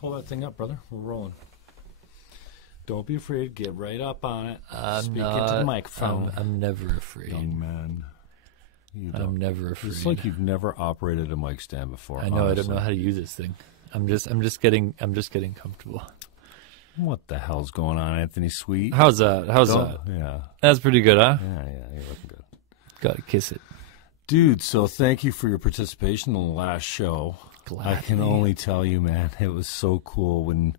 Pull that thing up, brother. We're rolling. Don't be afraid. Get right up on it. Speak into the microphone. I'm never afraid. Young man. I'm never afraid. It's like you've never operated a mic stand before. I know. Honestly. I don't know how to use this thing. I'm just getting comfortable. What the hell's going on, Anthony Sweet? How's that? Yeah. That's pretty good, huh? Yeah, you're looking good. Gotta kiss it. Dude, so thank you for your participation in the last show. Gladly. I can only tell you, man, it was so cool when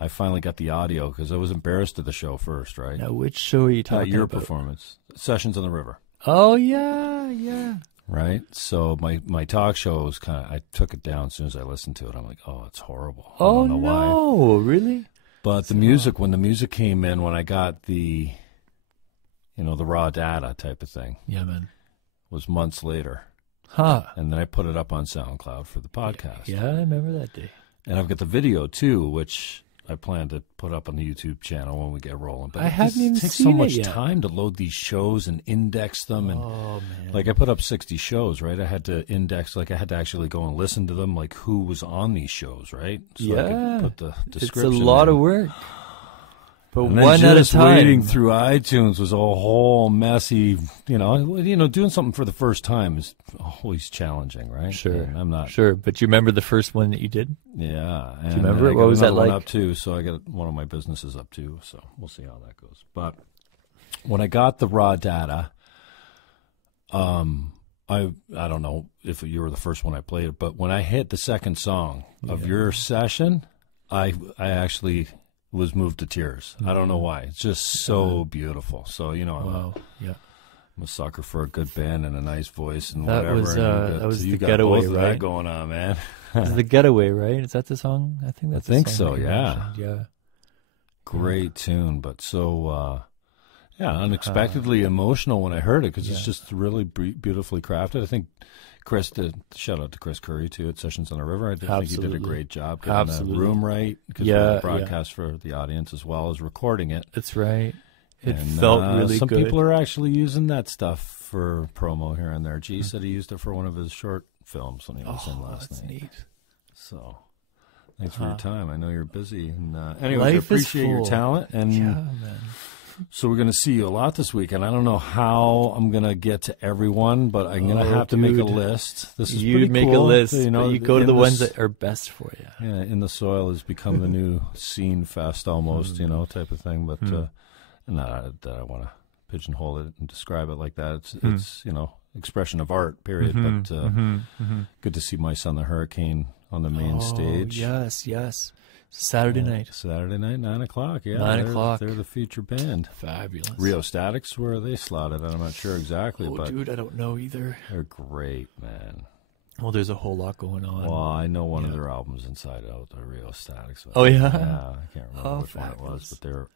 I finally got the audio, because I was embarrassed of the show first, right? Now, which show are you talking your about? Performance. Sessions on the River. Oh, yeah. Right? So my talk show was I took it down as soon as I listened to it. I'm like, oh, it's horrible. I don't know why. Really? But the music, when the music came in, when I got the, the raw data type of thing. Yeah, man. Was months later. Huh. And then I put it up on SoundCloud for the podcast. Yeah, I remember that day. And I've got the video, too, which I plan to put up on the YouTube channel when we get rolling. But I haven't even takes seen so it much yet. time to load these shows and index them. And man. Like, I put up 60 shows, right? I had to index, I had to actually go and listen to them, like who was on these shows, right? So I could put the description. It's a lot of work. But and one at a time. Waiting through iTunes was a whole messy, doing something for the first time is always challenging, right? Sure. And I'm not sure. But you remember the first one that you did? Yeah. Do you remember it? What was that like? Up too, so I got one of my businesses up too, so we'll see how that goes. But when I got the raw data, I don't know if you were the first one I played, but when I hit the second song of your session, I actually was moved to tears. I don't know why. It's just so beautiful. So, I'm a sucker for a good band and a nice voice and whatever. That was you the got Getaway, both of right? That going on, man. It's the Getaway, right? Is that the song? I think that's the song so, yeah. mentioned. Yeah. Great tune, but so, unexpectedly emotional when I heard it, because it's just really beautifully crafted. I think shout out to Chris Curry, too, at Sessions on the River. I think he did a great job getting the room right, because we broadcast for the audience as well as recording it. That's right. It felt really some good. Some people are actually using that stuff for promo here and there. G said he used it for one of his short films when he was in last night. Neat. So, thanks for your time. I know you're busy. And anyways, I Life appreciate your talent. And man. So we're going to see you a lot this week, and I don't know how I'm going to get to everyone, but I'm going to have to make a list. This is pretty make cool. a list, but you go to the ones that are best for you. Yeah, In the Soil has become the new scene fest almost, type of thing. But not that I want to pigeonhole it and describe it like that. It's expression of art, period. But good to see My Son the Hurricane on the main stage. Yes. Saturday night, 9 o'clock. Yeah, 9 o'clock. They're the feature band. Fabulous. Rio Statics, where are they slotted? I'm not sure exactly. Oh, but dude, I don't know either. They're great, man. Well, there's a whole lot going on. Well, I know one of their albums inside out, the Rio Statics. Oh, yeah? Yeah, I can't remember which one it was, but they're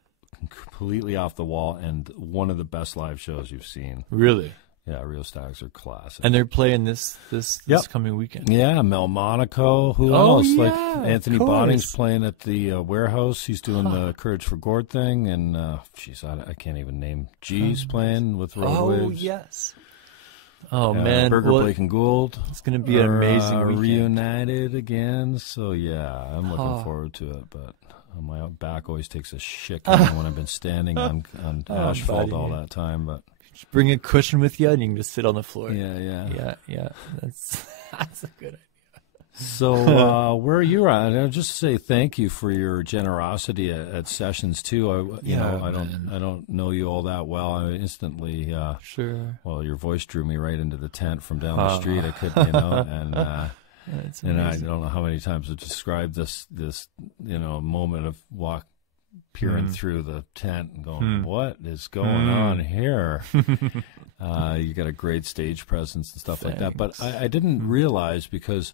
completely off the wall and one of the best live shows you've seen. Really? Yeah, Rio Statics are classic. And they're playing this coming weekend. Yeah, Mel Monaco. Who else? Like Anthony Bonning's playing at the warehouse. He's doing the Courage for Gourd thing. And, I can't even name. G's playing with Roadwaves. Oh, yes. Oh, man. Burger, Blake, and Gould. It's going to be an amazing weekend. Reunited again. So, yeah, I'm looking forward to it. But my back always takes a shit when I've been standing on asphalt all that time. But just bring a cushion with you, and you can just sit on the floor. Yeah. That's a good idea. So where are you at? I'll just say thank you for your generosity at Sessions too. I don't know you all that well. I instantly sure. Well, your voice drew me right into the tent from down the street. I couldn't, and I don't know how many times I've described this moment of peering through the tent and going, what is going on here? You got a great stage presence and stuff like that. But I didn't realize, because,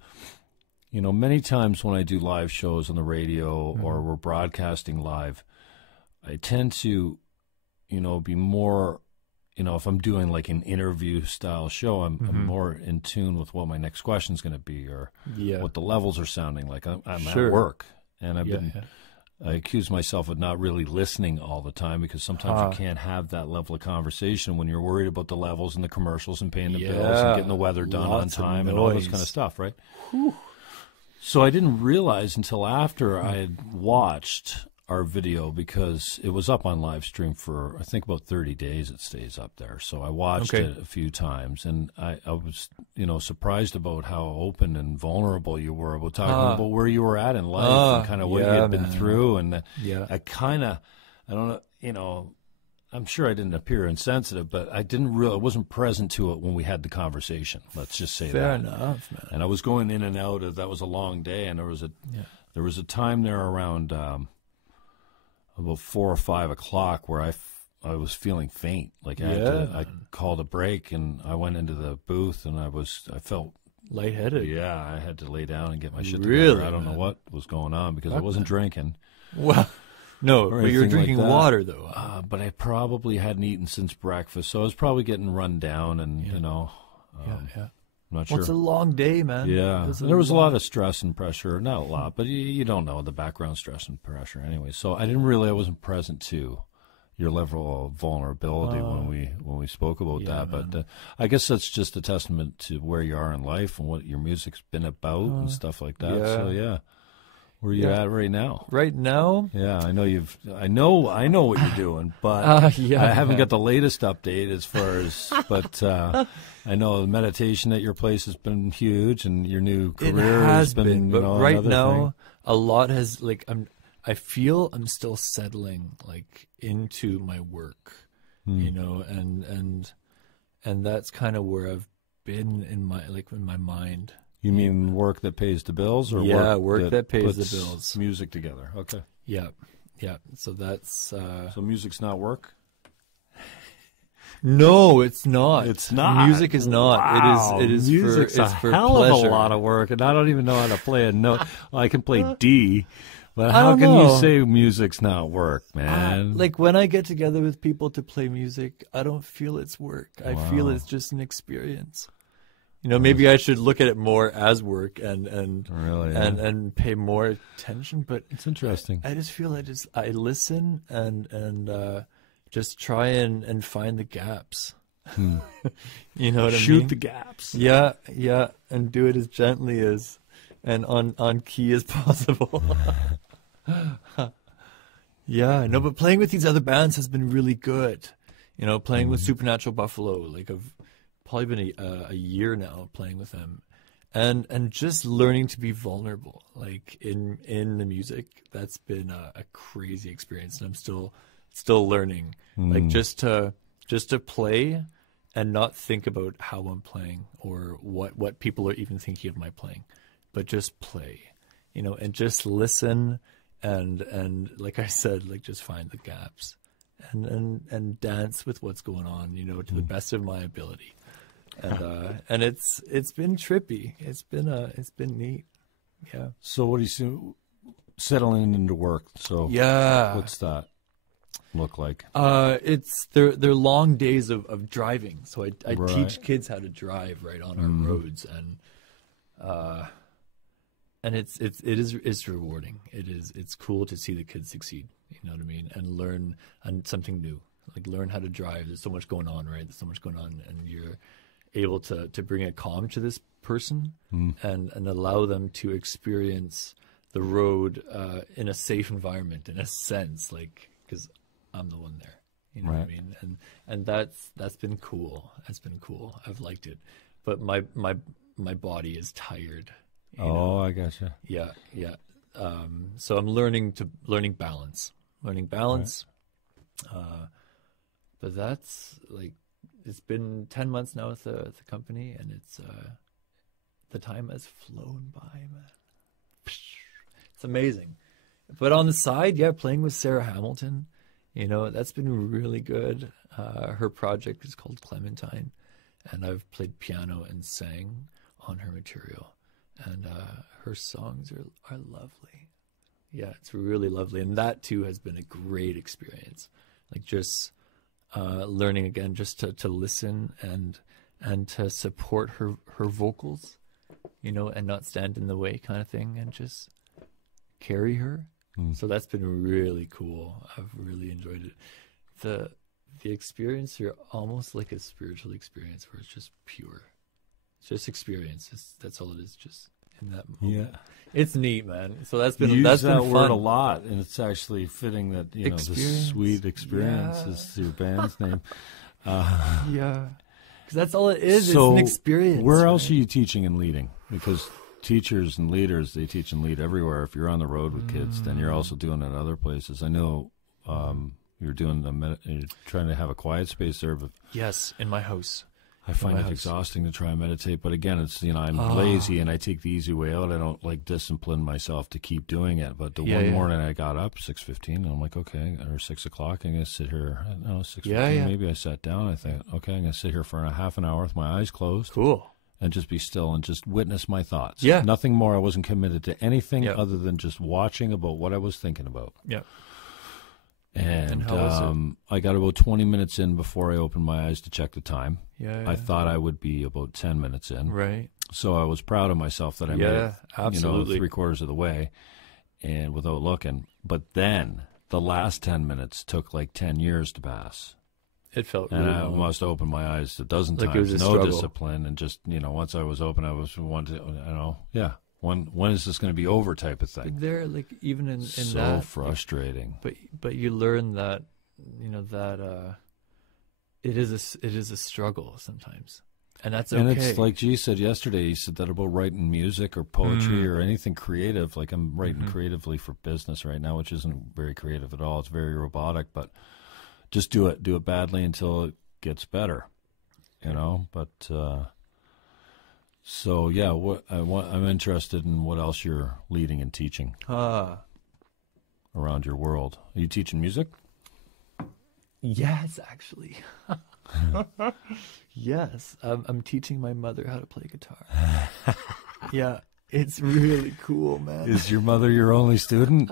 many times when I do live shows on the radio or we're broadcasting live, I tend to, be more, if I'm doing like an interview style show, I'm more in tune with what my next question is going to be or what the levels are sounding like. I'm at work, and I accuse myself of not really listening all the time, because sometimes you can't have that level of conversation when you're worried about the levels and the commercials and paying the bills and getting the weather done on time and all this kind of stuff, right? Whew. So I didn't realize until after I had watched our video, because it was up on live stream for, I think, about 30 days. It stays up there. So I watched it a few times, and I was, surprised about how open and vulnerable you were about talking about where you were at in life and kind of what you had been through. And I don't know, I'm sure I didn't appear insensitive, but I wasn't present to it when we had the conversation. Let's just say Fair that. enough, man. And I was going in and out of, that was a long day, and there was a time there around about 4 or 5 o'clock where I was feeling faint. Like I called a break, and I went into the booth, and I felt lightheaded. Yeah, I had to lay down and get my shit Really, together. I don't know what was going on because I wasn't drinking. Well. No, but you were drinking water, though. But I probably hadn't eaten since breakfast, so I was probably getting run down, and, I'm not sure. Well, it's a long day, man. Yeah, there was a lot of stress and pressure. Not a lot, but you don't know the background stress and pressure anyway. So I wasn't present to your level of vulnerability when we spoke about that. But I guess that's just a testament to where you are in life and what your music's been about and stuff like that. So, yeah. Where are you at right now? Right now? Yeah, I know what you're doing, but I haven't got the latest update as far as, but I know the meditation at your place has been huge, and your new career has been, but right now, a lot has, I feel I'm still settling, into my work, and that's kind of where I've been in my mind. You mean work that pays the bills, or work that pays the bills? Music together, okay. Yeah. So that's so music's not work. No, it's not. It's not. Music is not. Wow. It is. Music's it's a for hell pleasure. of a lot of work, and I don't even know how to play a note. Well, I can play D, but I how don't can know. you say music's not work, man? When I get together with people to play music, I don't feel it's work. I feel it's just an experience. Maybe I should look at it more as work and pay more attention. But it's interesting. I just feel I listen and just try and find the gaps. You know what I mean? Shoot the gaps. Yeah, and do it as gently as and on key as possible. Yeah, no, but playing with these other bands has been really good. Playing with Supernatural Buffalo, I've probably been a year now playing with them, and just learning to be vulnerable, in the music. That's been a crazy experience, and I'm still learning. Just to play and not think about how I'm playing or what people are even thinking of my playing, but just play, and just listen and like I said, just find the gaps and dance with what's going on, to the best of my ability. And it's been trippy. It's been neat. Yeah. So what do you settling into work? So what's that look like? It's they're long days of driving. So I teach kids how to drive right on our roads, and it's rewarding. It's cool to see the kids succeed. You know what I mean? And learn something new. Learn how to drive. There's so much going on, right? There's so much going on, and you're able to bring a calm to this person and allow them to experience the road in a safe environment, in a sense, because I'm the one there. You know what I mean? And that's been cool. That's been cool. I've liked it. But my body is tired. You know? I gotcha. Yeah. So I'm learning balance. But that's it's been 10 months now with the company, and it's the time has flown by, man. It's amazing. But on the side, playing with Sarah Hamilton, that's been really good. Her project is called Clementine, and I've played piano and sang on her material, and her songs are lovely. Yeah, it's really lovely, and that too has been a great experience. Just learning again, just to listen and to support her vocals, and not stand in the way, kind of thing, and just carry her. So that's been really cool. I've really enjoyed it. The experience here, almost like a spiritual experience, where it's just pure. It's just experience. That's all it is. Just in that moment. Yeah. It's neat, man. So that's been You that's use that been word fun. a lot, and it's actually fitting that the sweet experience is your band's name. Yeah, because that's all it is. So it's an experience. Where else are you teaching and leading? Because teachers and leaders, they teach and lead everywhere. If you're on the road with kids, then you're also doing it at other places. I know you're doing you're trying to have a quiet space there, but Yes, in my house. I find it exhausting to try and meditate. But again, it's I'm lazy and I take the easy way out. I don't discipline myself to keep doing it. But the one morning I got up 6:15 and I'm like, okay, or 6 o'clock. I'm gonna sit here. I don't know, 6:15. Maybe I sat down. I think, okay, I'm gonna sit here for a half an hour with my eyes closed. Cool. And just be still and just witness my thoughts. Yeah. Nothing more. I wasn't committed to anything other than just watching about what I was thinking about. Yeah. And I got about 20 minutes in before I opened my eyes to check the time. Yeah. I thought I would be about 10 minutes in. Right. So I was proud of myself that I made it, absolutely. 3/4 of the way and without looking. But then the last 10 minutes took like 10 years to pass. It felt and really I long. must have opened my eyes a dozen Like it times. was a No struggle. discipline. And just, once I was open, I was wanting to, when is this going to be over type of thing? There, like even in so that, frustrating. But you learn that it is a struggle sometimes, and that's okay. And it's like G said yesterday. He said that about writing music or poetry or anything creative. Like I'm writing creatively for business right now, which isn't very creative at all. It's very robotic, but just do it badly until it gets better, But so yeah, I'm interested in what else you're leading and teaching around your world. Are you teaching music? Yes, actually. Yes, I'm teaching my mother how to play guitar. Yeah, it's really cool, man. Is your mother your only student?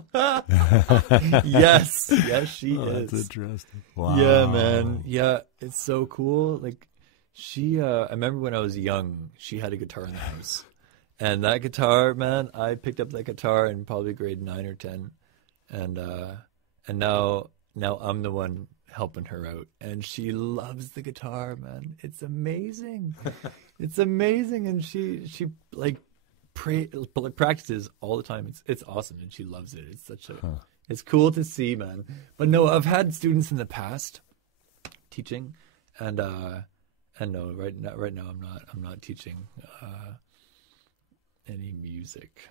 Yes, she is. That's interesting. Wow. Yeah, man. Yeah, it's so cool. Like she, I remember when I was young, she had a guitar in the house, and that guitar, man, I picked up that guitar in probably grade 9 or 10, and now I'm the one helping her out, and she loves the guitar, man. It's amazing. It's amazing, and she like practices all the time. It's awesome, and she loves it. It's such a it's cool to see, man. But no, I've had students in the past teaching, and no, right now I'm not teaching any music,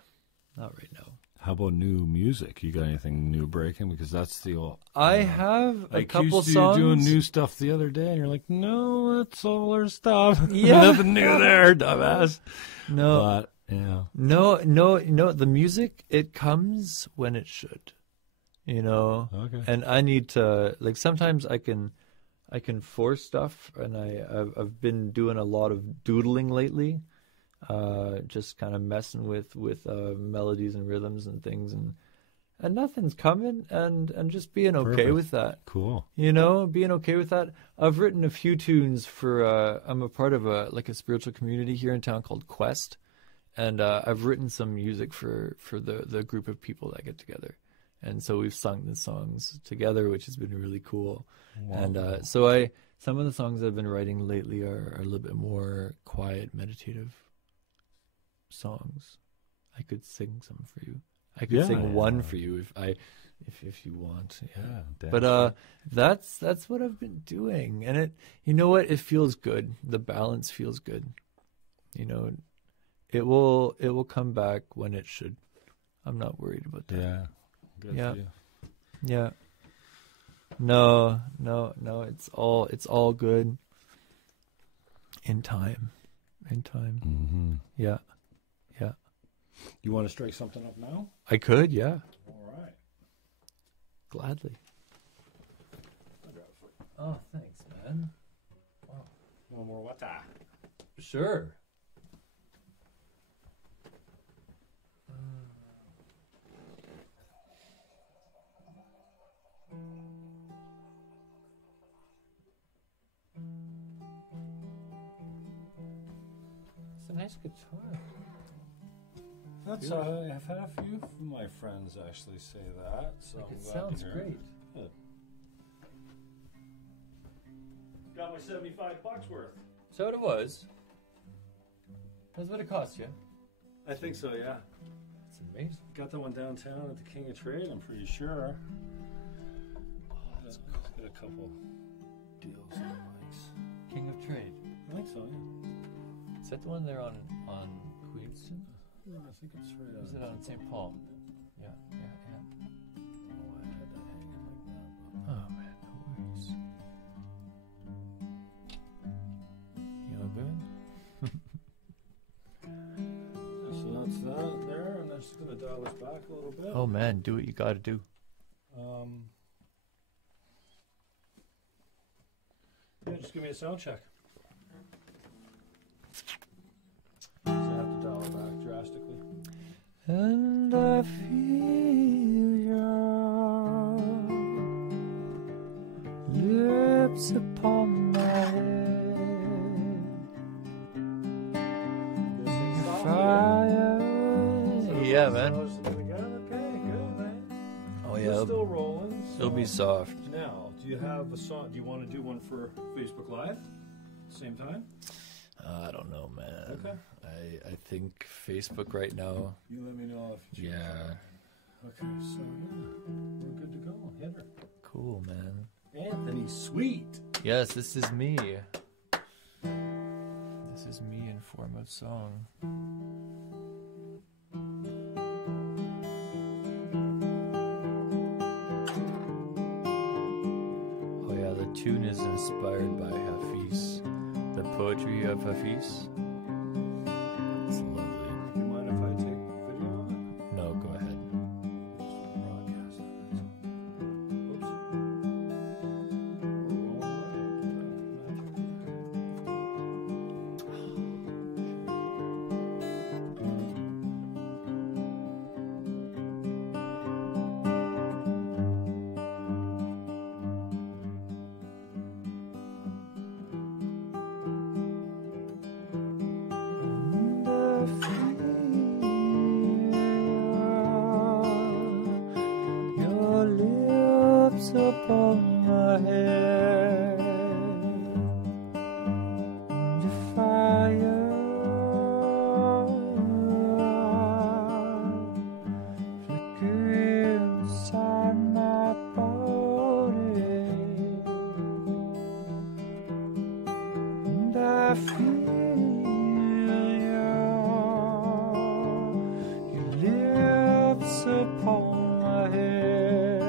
not right now. How about new music? You got anything new breaking? Because that's the old. I have a couple you songs. doing new stuff the other day, and you're like, no, that's older stuff. Yeah. Nothing new there, dumbass. No, But, yeah. no. The music, it comes when it should, Okay. And I need to, like, sometimes I can force stuff, and I've been doing a lot of doodling lately. Just kind of messing with melodies and rhythms and things, and nothing's coming, and just being okay Perfect. with that. Cool. Being okay with that. I've written a few tunes for. I'm a part of a spiritual community here in town called Quest, and I've written some music for the group of people that get together, and so we've sung the songs together, which has been really cool. Wow. And so some of the songs I've been writing lately are a little bit more quiet, meditative songs. I could sing some for you. I could sing one for you if you want. Yeah. But that's what I've been doing, and it, you know what, it feels good. The balance feels good. It will come back when it should. I'm not worried about that. Yeah. Good for you. Yeah. No. It's all good. In time. Mm-hmm. Yeah. You want to strike something up now? I could, yeah. All right. Gladly. Oh, thanks, man. Wow. No more water. Sure. It's a nice guitar. That's I've had a few of my friends actually say that. So it sounds great. Good. Got my $75 worth. So it was. That's what it cost you. I think so, yeah. It's amazing. Got that one downtown at the King of Trade, I'm pretty sure. Oh, that's cool. Got a couple deals on mics. King of Trade. I think so, yeah. Is that the one there on Queenston? Yeah, I think it's right Or is it on St. Paul? Yeah. Oh, I had that hanging like that. Oh man, no worries. You all good? So that's that there, and I'm just going to dial this back a little bit. Oh man, do what you gotta do. Yeah, just give me a sound check. So I have to dial it back drastically. And I feel your lips upon my head. Fire. Yeah, man. Okay, good, man. Oh We're yeah, still rolling. it'll be soft. Now, do you have a song? Do you want to do one for Facebook Live? Same time? I don't know, man. Okay. I think Facebook right now. You let me know if you choose. Yeah. Okay, so yeah, we're good to go. Hit her. Cool, man. Anthony Sweet. Yes, this is me. This is me in form of song. Oh yeah, the tune is inspired by Hafiz. The poetry of Hafiz. It's lovely. Do you mind if I take video of it? No, go ahead. Just broadcast it. Oops. We're Your lips upon my head, the fire flicker inside my body, and I feel your lips upon my head,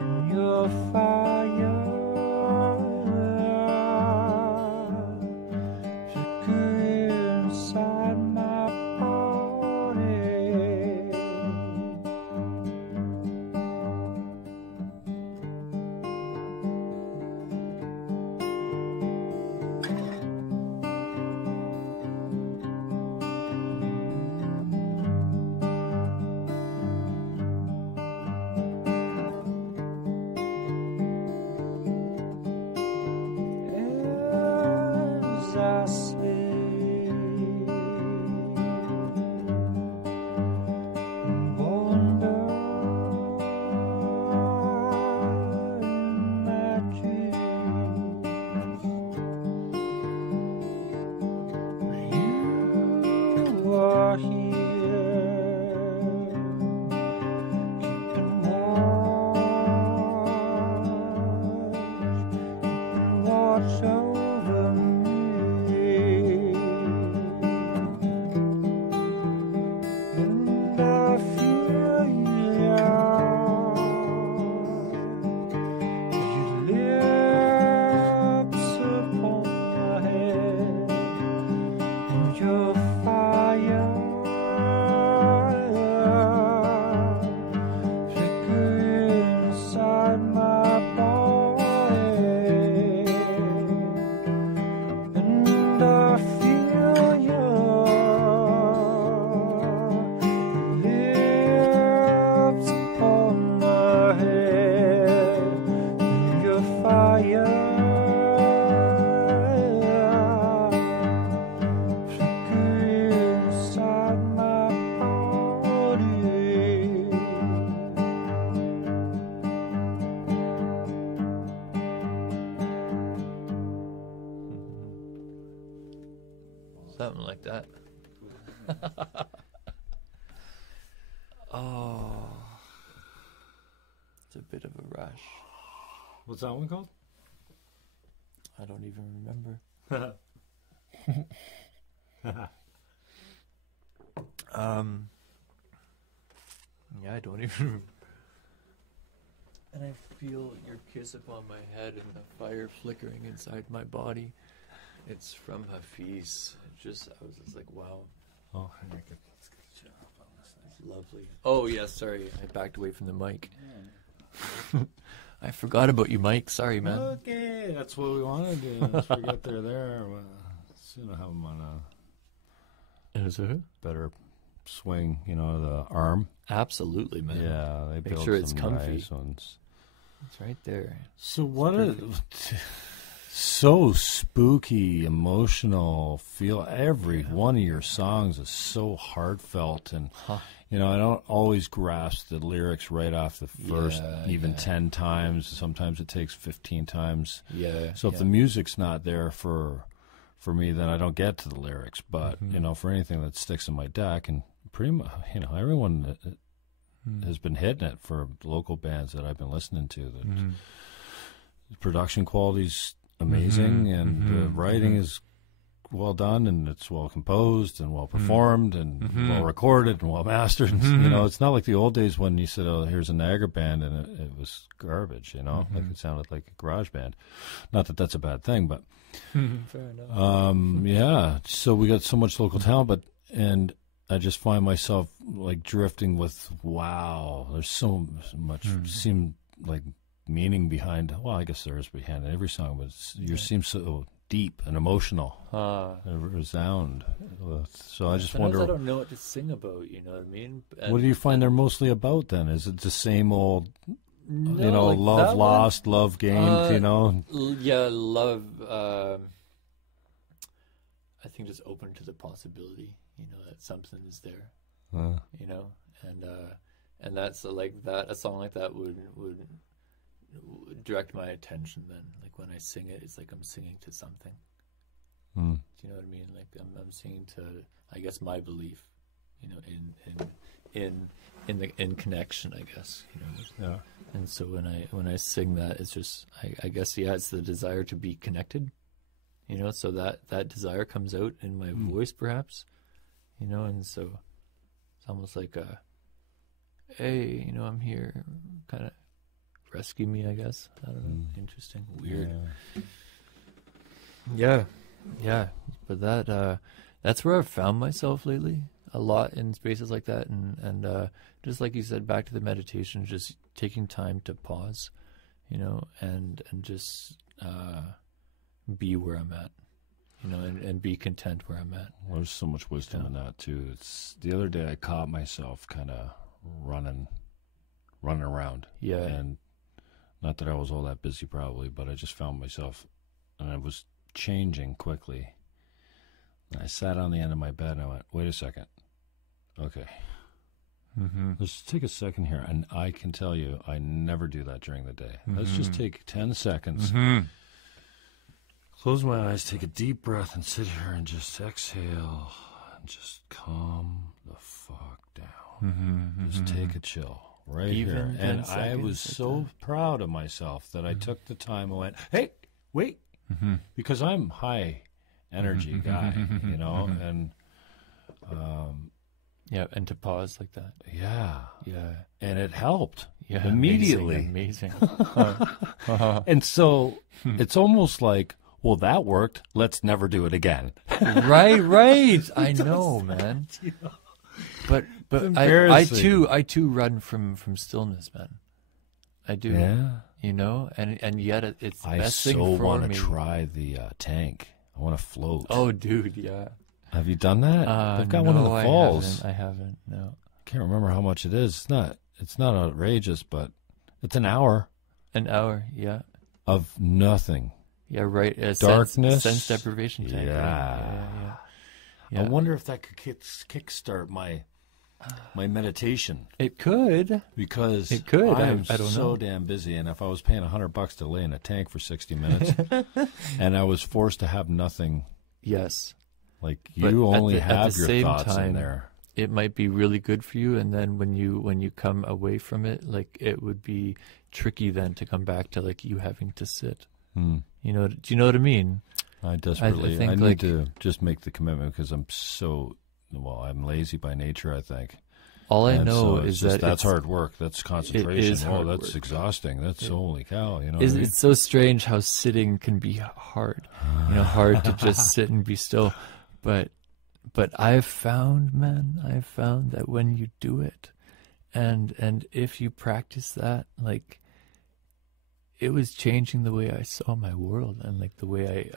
and your fire flicker inside my body. As I sleep, wonder in my dreams, you are here, keeping watch over me, and I feel your lips upon my head, and your fire flicker inside my body, and I feel your lips upon my head, and your fire flicker inside my body. Something like that. Oh, it's a bit of a rush. What's that one called? I don't even remember. Yeah, I don't even remember. And I feel your kiss upon my head and the fire flickering inside my body. It's from Hafiz. I was just like, wow. Oh, let's get a job on this thing. Lovely. Oh, yeah, sorry. I backed away from the mic. I forgot about you, Mike. Sorry, man. Okay, that's what we wanted to do. Once we get there. Soon I'll have them on Is it? better swing, the arm. Absolutely, man. Yeah, they Make built sure it's some comfy. nice ones. It's right there. So so spooky, emotional feel. Every one of your songs is so heartfelt, and I don't always grasp the lyrics right off the first, 10 times. Sometimes it takes 15 times. Yeah. So if the music's not there for me, then I don't get to the lyrics. But for anything that sticks in my deck, and pretty much, everyone has been hitting it for local bands that I've been listening to. The production quality's amazing, and the writing is well done, and it's well composed and well performed and well recorded and well mastered. It's not like the old days when you said, "Oh, here's a Niagara band," and it was garbage. Like it sounded like a garage band. Not that that's a bad thing, but fair enough. yeah. So we got so much local talent, and I just find myself like drifting with, wow, there's so much seem like meaning behind. Well, I guess there is behind every song, but yours seems so deep and emotional, resound. So I just wonder. I don't know what to sing about. You know what I mean? What do you find they're mostly about then? Is it the same old, like love lost, love gained? Yeah, love. I think just open to the possibility. That something is there. And that's like that. A song like that would direct my attention. Then, like when I sing it, it's like I'm singing to something. Do you know what I mean? Like I'm singing to, I guess, my belief. In connection, I guess. Yeah. And so when I sing that, it's just I guess it's the desire to be connected. So that desire comes out in my voice, perhaps. And so it's almost like hey, I'm here, kind of rescue me, I guess. I don't know. Interesting, weird. Yeah. But that's where I've found myself lately, a lot in spaces like that, and just like you said, back to the meditation, just taking time to pause, and just be where I'm at. And be content where I'm at. Well, there's so much wisdom in that too. It's the other day I caught myself kind of running around. Yeah. And not that I was all that busy probably, but I just found myself, and I was changing quickly. And I sat on the end of my bed and I went, wait a second. Okay. Let's take a second here. And I can tell you, I never do that during the day. Let's just take 10 seconds. Close my eyes, take a deep breath, and sit here and just exhale and just calm the fuck down. Just take a chill right here. And I was so proud of myself that I took the time and went, hey, wait, because I'm high energy guy, and yeah, and to pause like that. Yeah. And it helped. Yeah, immediately. Amazing. And so it's almost like, well, that worked. Let's never do it again. Right. I know, man. But I too run from stillness, man. I do. Yeah. And yet it's the best thing for me. I me. so want to try the tank. I want to float. Oh, dude, yeah. Have you done that? I've got one in the falls. I haven't. No. I can't remember how much it is. It's not outrageous, but it's an hour. An hour, yeah. Of nothing. Yeah, right. Darkness. Sense deprivation tank. Yeah. I wonder if that could kickstart my meditation. It could. Because it could. I am I don't so know. damn busy, and if I was paying $100 to lay in a tank for 60 minutes, and I was forced to have nothing. Yes. Like But you only at have the your same thoughts in time, there. it might be really good for you, and then when you come away from it, like it would be tricky then to come back to like you having to sit. Do you know what I mean? I desperately, think I need like, to just make the commitment because I'm lazy by nature, I think. all I And know so is just, that that's hard work. That's concentration. hard That's work. exhausting. That's holy cow. You know what I mean? It's so strange how sitting can be hard. Hard to just sit and be still. But I've found that when you do it, and if you practice that, like, it was changing the way I saw my world and like the way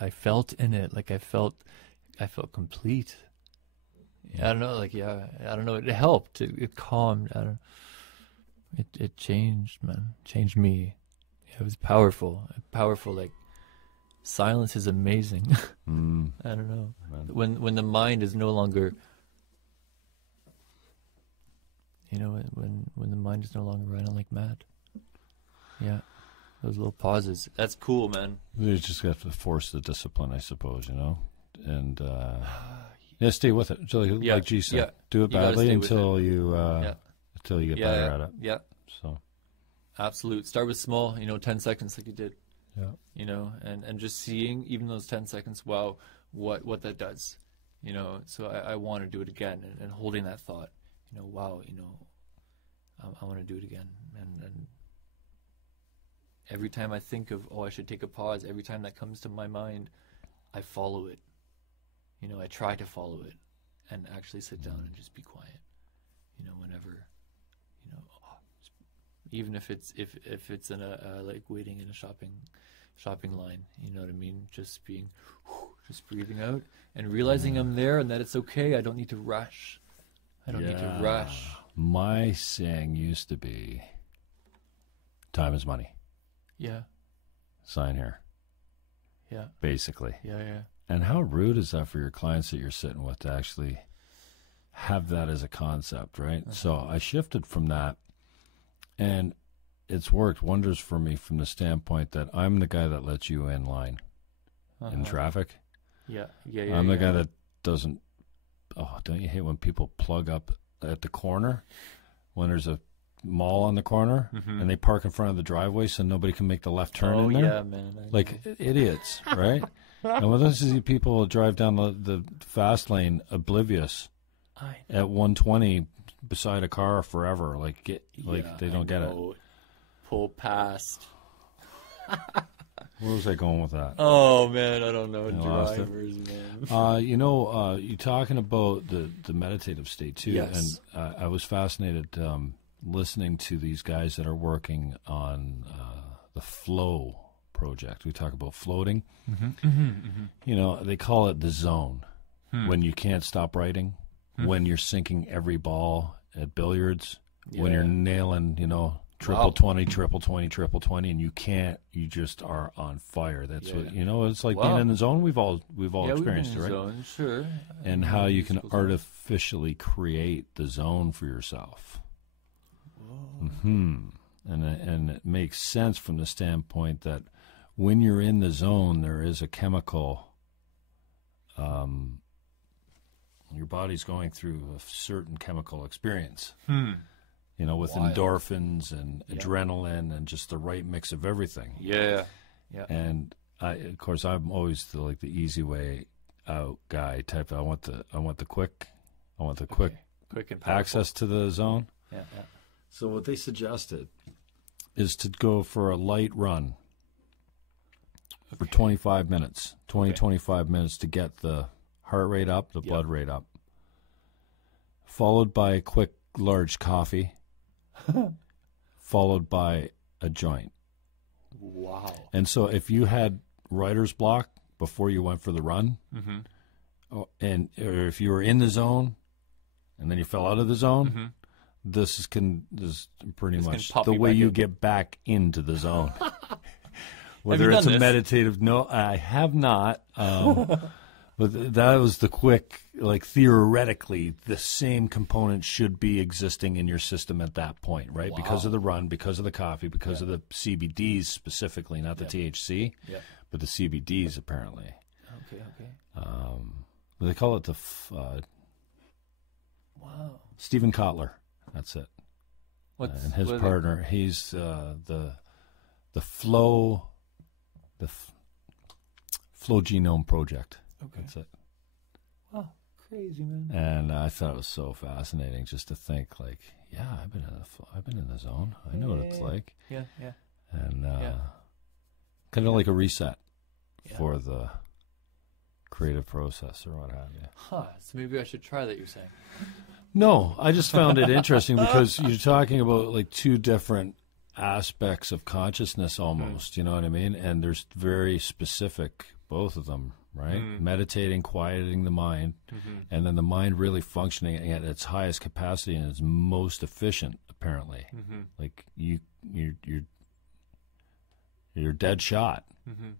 I felt in it. Like I felt complete. I don't know. Like, yeah, I don't know. It helped. It calmed. It changed, man. Changed me. It was powerful. Powerful. Like, silence is amazing. I don't know. Man. When the mind is no longer, when the mind is no longer running like mad. Yeah, those little pauses. That's cool, man. You just have to force the discipline, I suppose, and yeah, stay with it. So like G said, do it badly until you get better at it. Yeah. So, absolute. Start with small. 10 seconds, like you did. Yeah. And just seeing even those 10 seconds. Wow, what that does. So I want to do it again, and holding that thought. Wow. I want to do it again, and every time I think of, I should take a pause, every time that comes to my mind, I follow it. I try to follow it and actually sit down and just be quiet. Whenever, even if it's in a like waiting in a shopping line, you know what I mean? Just breathing out and realizing I'm there and that it's okay. I don't need to rush. Need to rush. My saying used to be, time is money. Yeah. Sign here. Yeah. Basically. Yeah. And how rude is that for your clients that you're sitting with to actually have that as a concept, right? Uh-huh. So I shifted from that, and it's worked wonders for me from the standpoint that I'm the guy that lets you in line in traffic. Yeah. I'm the guy that doesn't. Oh, don't you hate when people plug up at the corner when there's a mall on the corner and they park in front of the driveway so nobody can make the left turn in there? Yeah, man. Like idiots, right? And when those people drive down the fast lane oblivious at 120 beside a car forever, they don't get it. Pull past. Where was I going with that? Oh man, I don't know. Drivers, man. You're talking about the meditative state too, yes. And I was fascinated listening to these guys that are working on the flow project. We talk about floating. They call it the zone when you can't stop writing, when you're sinking every ball at billiards, when you're nailing, triple 20, triple 20, triple 20, and you just are on fire. That's what it's like being in the zone. We've all experienced it, right? Zone, sure. And how you can artificially create the zone for yourself. And it makes sense from the standpoint that when you're in the zone, there is a chemical. Your body's going through a certain chemical experience. With endorphins and adrenaline and just the right mix of everything. Yeah. And of course, I'm always the easy way out guy type. I want the quick and access to the zone. Yeah. So what they suggested is to go for a light run for 25 minutes, 25 minutes to get the heart rate up, the blood rate up, followed by a quick, large coffee, followed by a joint. Wow. And so if you had writer's block before you went for the run, or if you were in the zone and then you fell out of the zone, this is pretty much the way you get back into the zone. Whether it's a meditative, no, I have not. But that was the quick, theoretically, the same component should be existing in your system at that point, right? Wow. Because of the run, because of the coffee, because of the CBDs specifically, not the THC, but the CBDs apparently. Okay. They call it the Wow. Stephen Kotler. That's it. And his partner, he's the Flow Genome Project. Okay. That's it. Wow, crazy, man. And I thought it was so fascinating just to think, like, yeah, I've been in the zone. I know what it's like. Yeah. And kind of like a reset for the creative process or what have you. Huh. So maybe I should try that. You're saying. No, I just found it interesting because you're talking about like two different aspects of consciousness almost, you know what I mean? And there's very specific, both of them, right? Meditating, quieting the mind, and then the mind really functioning at its highest capacity and its most efficient, apparently. Like you're dead shot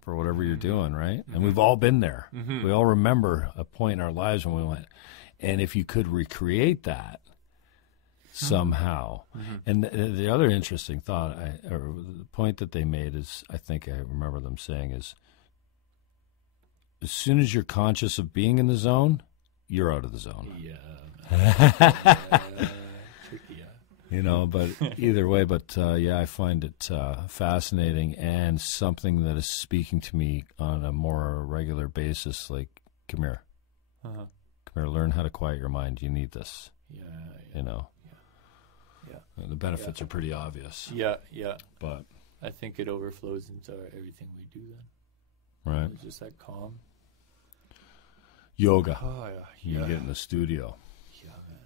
for whatever you're doing, right? And we've all been there. We all remember a point in our lives when we went, and if you could recreate that somehow. And the other interesting thought, or the point that they made is, I think I remember them saying is, as soon as you're conscious of being in the zone, you're out of the zone. Yeah. Tricky, You know, but either way, I find it fascinating and something that is speaking to me on a more regular basis, like, come here. Come here, learn how to quiet your mind. You need this. Yeah. You know? Yeah. The benefits are pretty obvious. Yeah. But I think it overflows into everything we do then. Right. It's just that calm. Yoga. Oh, You get in the studio. Yeah, man.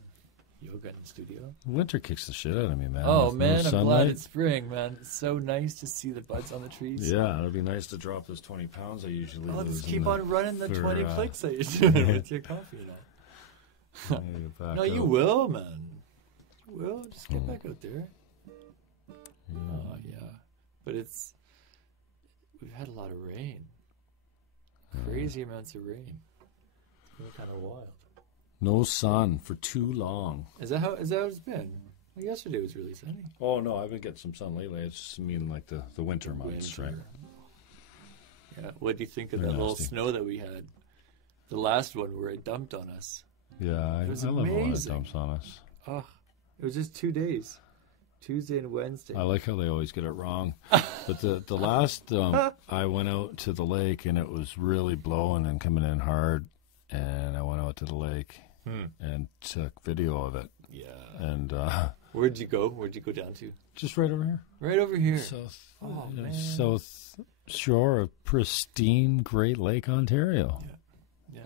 Yoga in the studio. Winter kicks the shit out of me, man. Oh, With man, no I'm sunlight. glad it's spring, man. It's so nice to see the buds on the trees. Yeah, it'd be nice to drop those 20 pounds I usually lose. Let's keep on running the 20 clicks that you're doing with your coffee, you know. No, you will, man. You will. Just get back out there. Oh, yeah. But we've had a lot of rain. Crazy amounts of rain. It's been kind of wild. No sun for too long. Is that how it's been? Well, yesterday was really sunny. Oh, no, I've been getting some sun lately. It's just like the winter months, right? Yeah. What do you think of They're that little nasty. snow that we had? The last one where it dumped on us. Yeah, I love when it dumps on us. Oh, it was just 2 days. Tuesday and Wednesday. I like how they always get it wrong. But the last, I went out to the lake, and it was really blowing and coming in hard. And I went out to the lake and took video of it. Yeah. And where'd you go? Where'd you go down to? just right over here. Right over here. South shore of pristine Great Lake, Ontario. Yeah.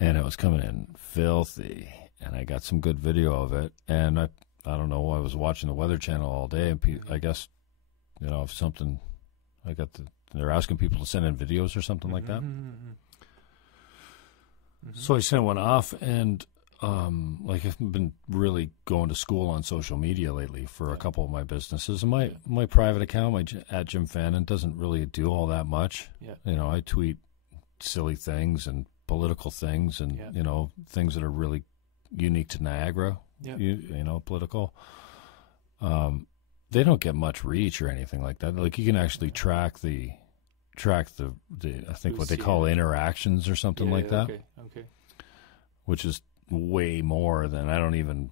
And it was coming in filthy. And I got some good video of it. And I don't know, I was watching the Weather Channel all day. And I guess, if something, they're asking people to send in videos or something like that. So I sent one off, and I've been really going to school on social media lately for a couple of my businesses. And my private account, at Jim Fannin, doesn't really do all that much. Yeah. I tweet silly things and political things and, things that are really unique to Niagara, political. They don't get much reach or anything like that. Like, you can actually track the I think what they call interactions or something like that. Okay. Which is way more than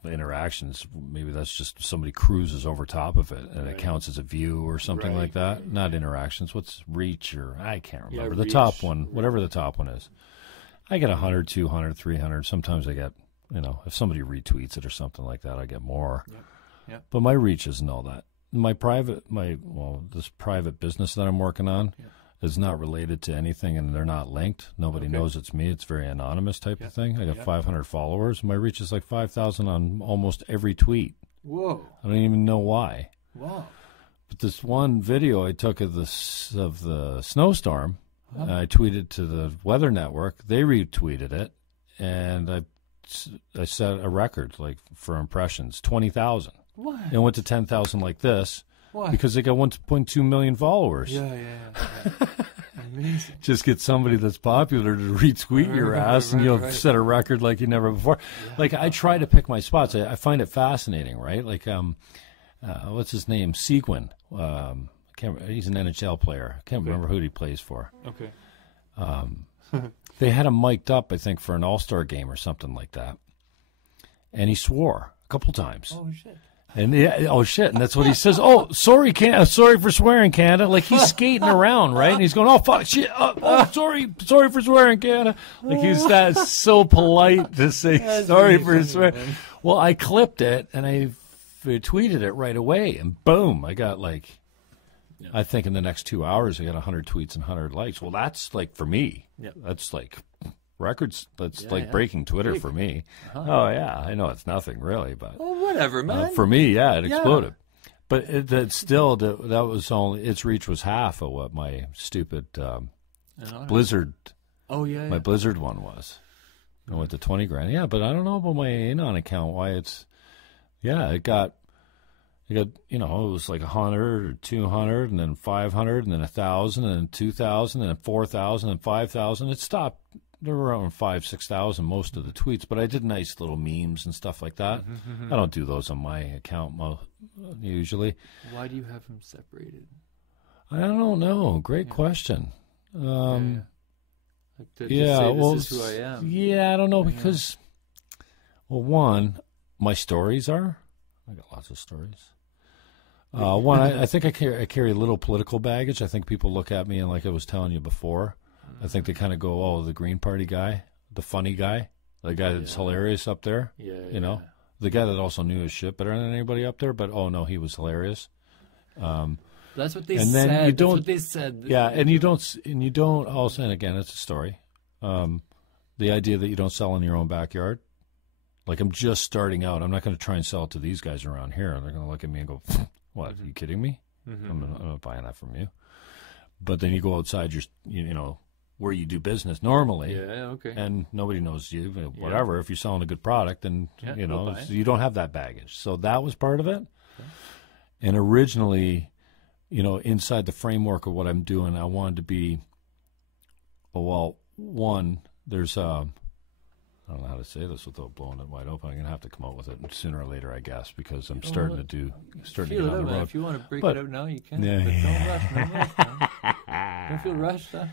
interactions. Maybe that's just somebody cruises over top of it and it counts as a view or something like that. Not interactions. What's reach, or I can't remember. The top one, whatever the top one is. I get 100, 200, 300. Sometimes I get, if somebody retweets it or something like that, I get more. Yeah. But my reach isn't all that. This private business that I'm working on is not related to anything, and they're not linked. Nobody knows it's me. It's very anonymous type of thing. I got 500 followers. My reach is like 5,000 on almost every tweet. Whoa. I don't even know why. Wow. But this one video I took of the snowstorm, I tweeted to the Weather Network. They retweeted it, and I set a record for impressions, 20,000. What? It went to 10,000 like this. Why? Because they got 1.2 million followers. Yeah. Amazing. Just get somebody that's popular to retweet your ass, and you'll set a record like you never before. I try to pick my spots. I find it fascinating, right? What's his name? Seguin. He's an NHL player. I can't remember who he plays for. Okay. they had him mic'd up, I think, for an All-Star game or something like that. And he swore a couple times. Oh, shit. And and that's what he says. Oh, sorry, sorry for swearing, Canada. Like he's skating around, right? And he's going, oh fuck, shit, sorry for swearing, Canada. Like he's that so polite to say sorry for swearing. Well, I clipped it and I tweeted it right away, and boom, I got like, I think in the next 2 hours I got 100 tweets and 100 likes. Well, that's like for me. Yeah. That's like records. That's breaking Twitter for me. Oh yeah, I know it's nothing really, but whatever, man. For me, it exploded. But that was only, its reach was half of what my stupid Blizzard. Oh yeah, my Blizzard one was. I went to 20 grand. Yeah, but I don't know about my Anon account. Why it's it got it was like 100 or 200, and then 500, and then 1,000, and then 2,000, and then 4,000, and 5,000. It stopped. There were around 5,000-6,000 most of the tweets, but I did nice little memes and stuff like that. I don't do those on my account usually. Why do you have them separated? I don't know. Great question. Like to say this is who I am. Yeah, I don't know because, well, one, my stories are. I got lots of stories. One, I think I carry a little political baggage. I think people look at me and, like I was telling you before, I think they kind of go, oh, the Green Party guy, the funny guy, the guy that's hilarious up there. You know, the guy that also knew his shit better than anybody up there, but oh no, he was hilarious. That's what they and said. Then you don't, that's what they said. Yeah, and you don't also, and again, it's a story. The idea that you don't sell in your own backyard. Like, I'm just starting out. I'm not going to try and sell it to these guys around here. They're going to look at me and go, what, are you kidding me? I'm not buying that from you. But then you go outside, you know, where you do business normally. And nobody knows you, whatever. If you're selling a good product, then, you know, so you don't have that baggage. So that was part of it. And originally, you know, inside the framework of what I'm doing, I wanted to be, one, there's I don't know how to say this without blowing it wide open. I'm going to have to come out with it sooner or later, I guess, because I'm starting to get on the road. If you want to break it out now, you can. Don't rush. No rush, man. Don't feel rushed, huh?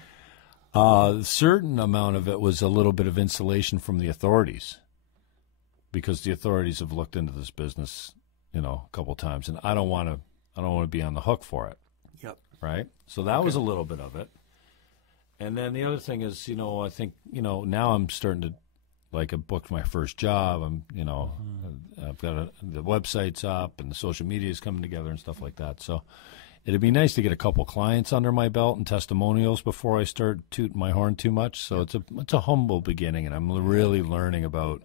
A certain amount of it was a little bit of insulation from the authorities, because the authorities have looked into this business, you know, a couple of times, and I don't want to be on the hook for it. Yep. Right. So that was a little bit of it, and then the other thing is, you know, I think, you know, now I'm starting to. Like, I booked my first job. I'm, you know, I've got the website's up and the social media is coming together and stuff like that. So it'd be nice to get a couple clients under my belt and testimonials before I start tooting my horn too much. So it's a humble beginning, and I'm really learning about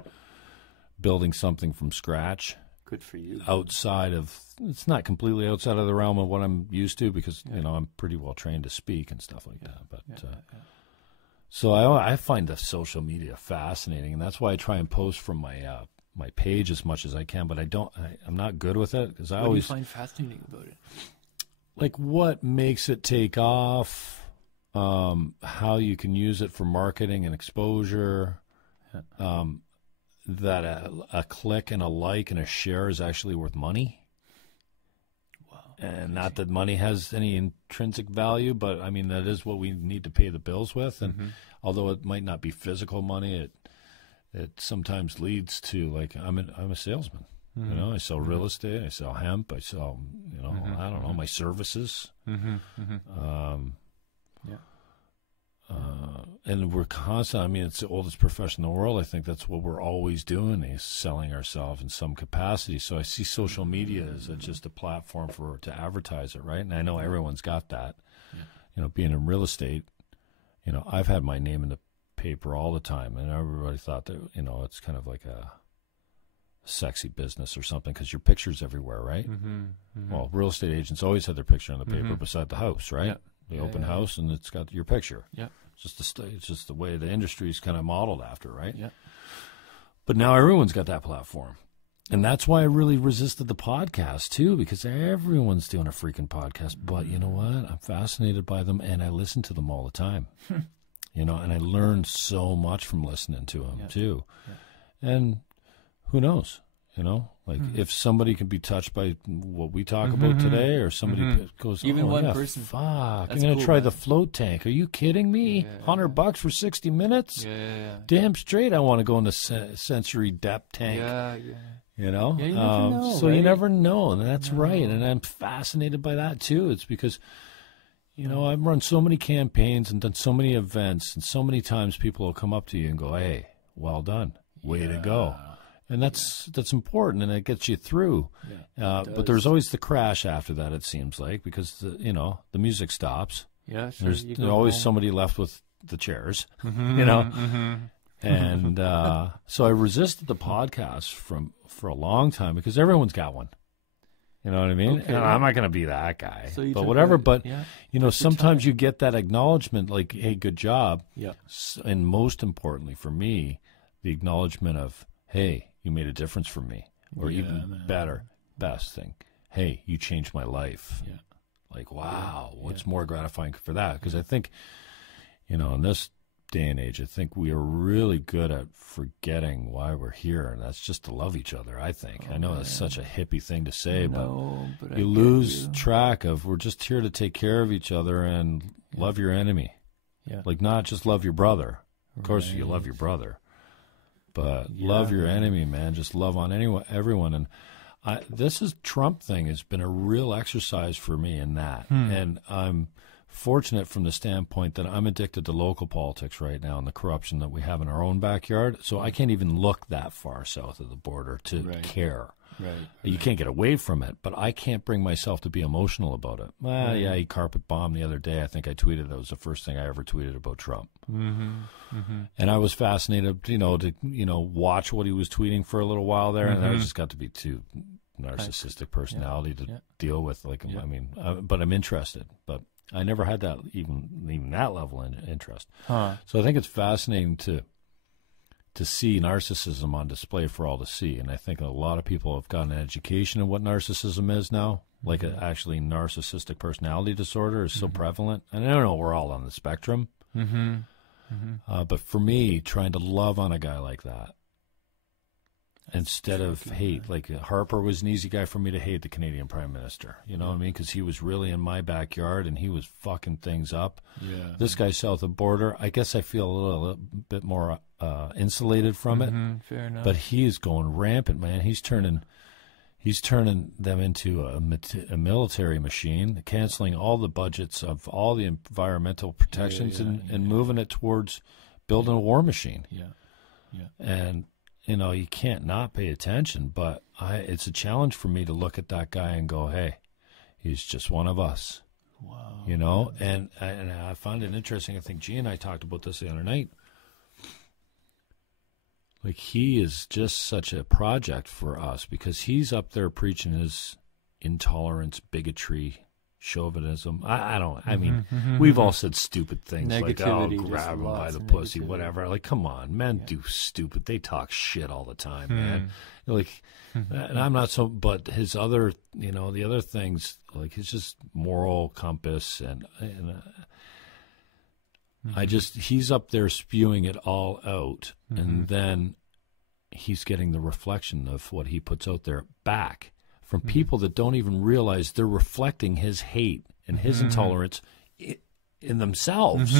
building something from scratch. Good for you. It's not completely outside of the realm of what I'm used to, because you know, I'm pretty well trained to speak and stuff like that. But. So I find the social media fascinating, and that's why I try and post from my my page as much as I can. But I'm not good with it, because What do you find fascinating about it? Like, what makes it take off, how you can use it for marketing and exposure, that a click and a like and a share is actually worth money. And not that money has any intrinsic value, but I mean, that is what we need to pay the bills with. And although it might not be physical money, it sometimes leads to, like, I'm a salesman. You know, I sell real estate, I sell hemp, I sell, you know, I don't know, my services. And we're constant. I mean, it's the oldest profession in the world. I think that's what we're always doing, is selling ourselves in some capacity. So I see social media as just a platform to advertise it, right? And I know everyone's got that. You know, being in real estate, you know, I've had my name in the paper all the time, and everybody thought that, you know, it's kind of like a sexy business or something, because your picture's everywhere, right? Well, real estate agents always had their picture on the paper beside the house, right? The open house, and it's got your picture. It's just the way the industry's kind of modeled after, right? But now everyone's got that platform. And that's why I really resisted the podcast, too, because everyone's doing a freaking podcast. But you know what? I'm fascinated by them, and I listen to them all the time. You know, and I learn so much from listening to them, too. And who knows? You know, like if somebody can be touched by what we talk about today, or somebody goes, even one yeah, person. fuck, I'm That's going to cool, try man. the float tank. Are you kidding me? Yeah. $100 for 60 minutes? Yeah. Damn straight I want to go in the sensory depth tank. Yeah. You know? Yeah, you never know, so you right? never know, and that's right. And I'm fascinated by that too. It's because, you know, I've run so many campaigns and done so many events, and so many times people will come up to you and go, hey, well done. Way to go. And that's important, and it gets you through. But there's always the crash after that, it seems like, because, the music stops. Yeah, sure. There's always somebody left with the chairs, you know. And so I resisted the podcast for a long time because everyone's got one. You know what I mean? Okay. And I'm not going to be that guy. So you but took whatever. a- But, yeah. sometimes you get that acknowledgement like, hey, good job. Yeah. And most importantly for me, the acknowledgement of, hey, you made a difference for me. Or even better, best thing, hey, you changed my life. Yeah. Like, wow, what's more gratifying for that? Because I think, in this day and age, I think we are really good at forgetting why we're here, and that's just to love each other, I think. I know that's such a hippie thing to say, but I you get lose you. track of we're just here to take care of each other and love your enemy. Yeah. Like, not just love your brother. Of course, you love your brother. But love your enemy, man. Just love on everyone. And this Trump thing has been a real exercise for me in that. And I'm fortunate from the standpoint that I'm addicted to local politics right now and the corruption that we have in our own backyard. So I can't even look that far south of the border to care. Right. You can't get away from it, but I can't bring myself to be emotional about it. Well, yeah, he carpet bombed the other day. I think I tweeted that was the first thing I ever tweeted about Trump. And I was fascinated, to watch what he was tweeting for a little while there, and I just got to be too narcissistic personality to deal with. Like, I mean, but I'm interested, but I never had that even that level of interest. So I think it's fascinating to see narcissism on display for all to see. And I think a lot of people have gotten an education of what narcissism is now. Like, actually narcissistic personality disorder is so prevalent. And I don't know, we're all on the spectrum. But for me, trying to love on a guy like that instead of hate, like Harper was an easy guy for me to hate, the Canadian Prime Minister. You know what I mean? Because he was really in my backyard and he was fucking things up. Yeah. This guy south of border, I guess I feel a little bit more insulated from it. Fair enough. But he is going rampant, man. He's turning them into a military machine, canceling all the budgets of all the environmental protections and moving it towards building a war machine. Yeah. And, you can't not pay attention, but it's a challenge for me to look at that guy and go, hey, he's just one of us. Wow. And I found it interesting. I think G and I talked about this the other night. Like, he is just such a project for us because he's up there preaching his intolerance, bigotry, chauvinism. I mean, we've all said stupid things like, oh, Negativity, grab him by lots the of pussy, negativity. whatever. Like, come on, men do stupid. They talk shit all the time, man. Like, and I'm not so, but his other, the other things, like his just moral compass and he's up there spewing it all out, and then he's getting the reflection of what he puts out there back from people that don't even realize they're reflecting his hate and his intolerance in themselves.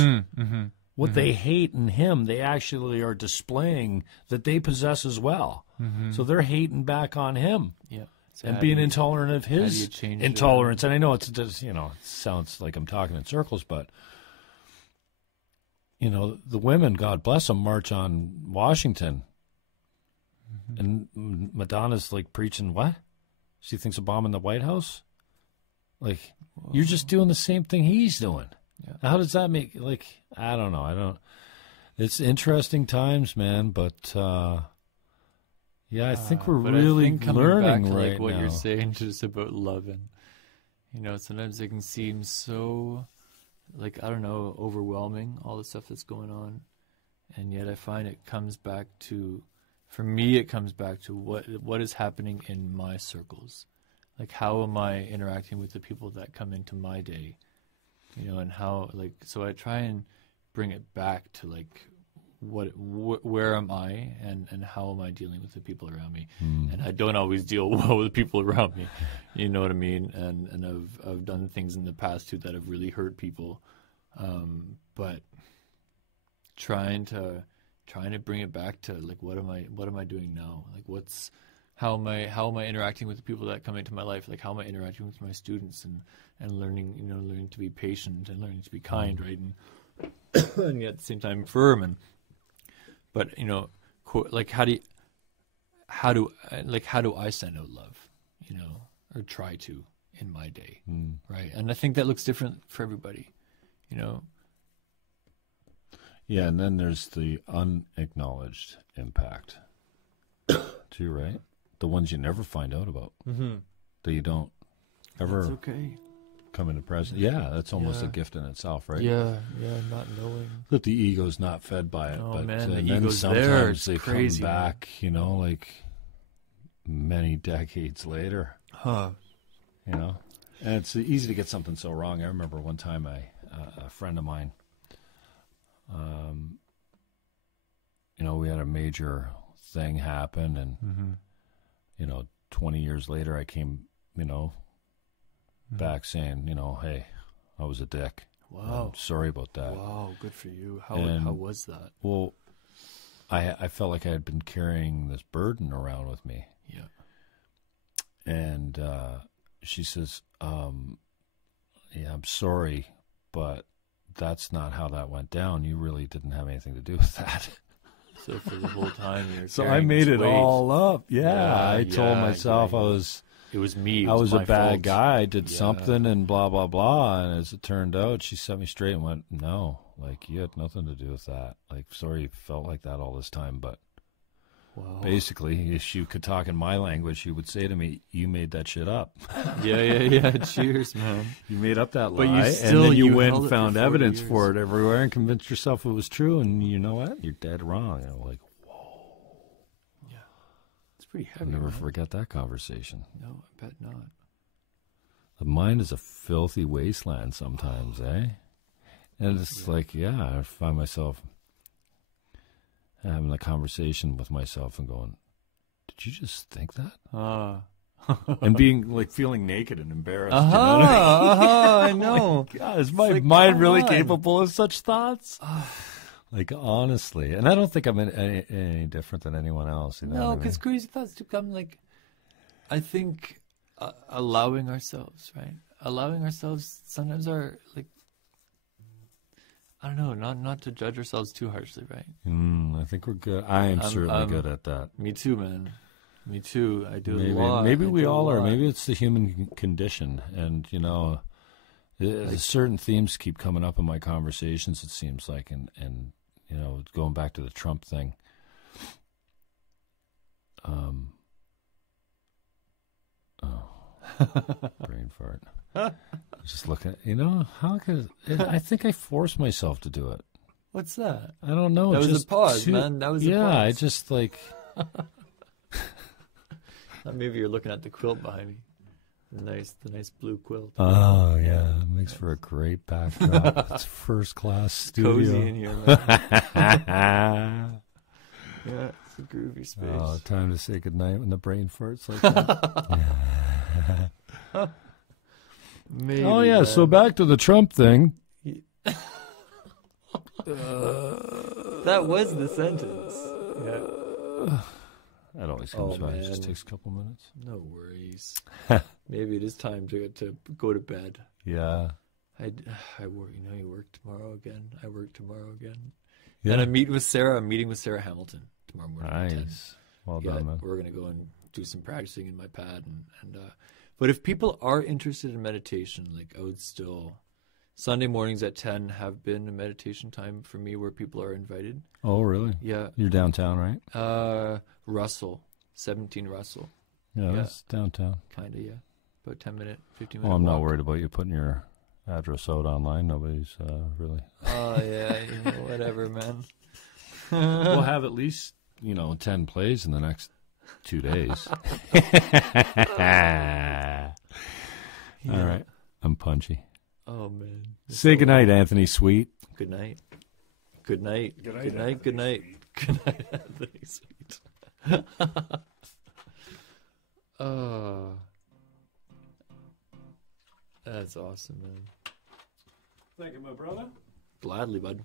What they hate in him, they actually are displaying that they possess as well. So they're hating back on him. Yeah. So And how being do you- intolerant of how do his you change intolerance. And I know it's just, it sounds like I'm talking in circles, but, the women, God bless them, march on Washington. And Madonna's like preaching what? She thinks of bombing the White House? Like, you're just doing the same thing he's doing. Yeah. How does that make, like, I don't know. It's interesting times, man, but, I think we're But I really think coming learning back to, right like what now. you're saying just about loving, sometimes it can seem so, like, I don't know, overwhelming, all the stuff that's going on. And yet I find it comes back to, for me, it comes back to what is happening in my circles. Like, how am I interacting with the people that come into my day? And how, like, so I try and bring it back to, like, where am I, and how am I dealing with the people around me? And I don't always deal well with the people around me, you know what I mean? And I've done things in the past too that have really hurt people, but trying to bring it back to like what am I doing now? Like how am I interacting with the people that come into my life? Like how am I interacting with my students and learning to be patient and learning to be kind, right? And yet at the same time firm, but like how do I send out love, or try to in my day, right? And I think that looks different for everybody, Yeah, and then there's the unacknowledged impact too, right? The ones you never find out about, that you don't ever That's okay. come into presence. Yeah, that's almost a gift in itself, right? Yeah, not knowing that the ego's not fed by it. Oh but man, the then ego's sometimes there. It's they crazy, come back, like many decades later. man. And it's easy to get something so wrong. I remember one time a friend of mine, we had a major thing happen, and 20 years later I came, back saying, hey, I was a dick. Wow. I'm sorry about that. Wow, good for you. How was that? Well, I felt like I had been carrying this burden around with me. Yeah. And she says, yeah, I'm sorry, but that's not how that went down. You really didn't have anything to do with that. So for the whole time you're So I made it all up. Yeah, I told myself it was me. I was a bad fault. guy. I did something and blah, blah, blah. And as it turned out, she set me straight and went, no, like you had nothing to do with that. Like, sorry you felt like that all this time. But basically, if you could talk in my language, she would say to me, you made that shit up. Yeah. Cheers, man. You made up that But lie. and then you held went and it found for 40 evidence years. for it everywhere and convinced yourself it was true. And you know what? You're dead wrong. And I'm like, Yeah. It's pretty I'll heavy. never man. forget that conversation. No, I bet not. The mind is a filthy wasteland sometimes, eh? And it's like, I find myself having a conversation with myself and going, did you just think that? And being like feeling naked and embarrassed. You know what I mean? I know. God, is my like, mind come really on. capable of such thoughts? Like, honestly. And I don't think I'm any different than anyone else. You know No, what I because mean? crazy thoughts do come like, I think allowing ourselves, right? Allowing ourselves sometimes are like, I don't know, not to judge ourselves too harshly, right? I think we're good. I am certainly good at that. Me too, man. Me too. I do Maybe, a lot. maybe I we do a all are. lot. Maybe it's the human condition. And, certain themes keep coming up in my conversations, it seems like. And going back to the Trump thing. Brain fart. Just looking at, how could I think I forced myself to do it. What's that? I don't know. That was just a pause, man. That was a pause. Yeah, I just like... Maybe you're looking at the quilt behind me. The nice blue quilt. Oh, yeah. It makes for a great backdrop. It's first-class studio. Cozy in here, man. Yeah, it's a groovy space. Oh, time to say goodnight when the brain farts like that. Maybe, Oh, yeah, man. so back to the Trump thing. That was the sentence. Yeah. That always comes by. It man. just takes a couple minutes. No worries. Maybe it is time to go to bed. Yeah. I work. You work tomorrow again. I work tomorrow again. Yeah. And I'm meeting with Sarah Hamilton tomorrow morning. At 10. Nice. Well done, man. We're gonna go and do some practicing in my pad and but if people are interested in meditation, like I would still. Sunday mornings at 10 have been a meditation time for me where people are invited. Oh, really? Yeah. You're downtown, right? Russell, 17 Russell. Yeah, that's downtown. Kind of, yeah. About 10 minute, 15 minute Well, I'm not walk. worried about you putting your address out online. Nobody's really... Oh, yeah, whatever, man. We'll have at least, 10 plays in the next 2 days. All right. I'm punchy. Oh, man. Say goodnight, Anthony Sweet. Good night. Good night. Good night, Good night. Good night. Anthony Good night, Anthony Sweet. Oh, that's awesome, man. Thank you, my brother. Gladly, bud.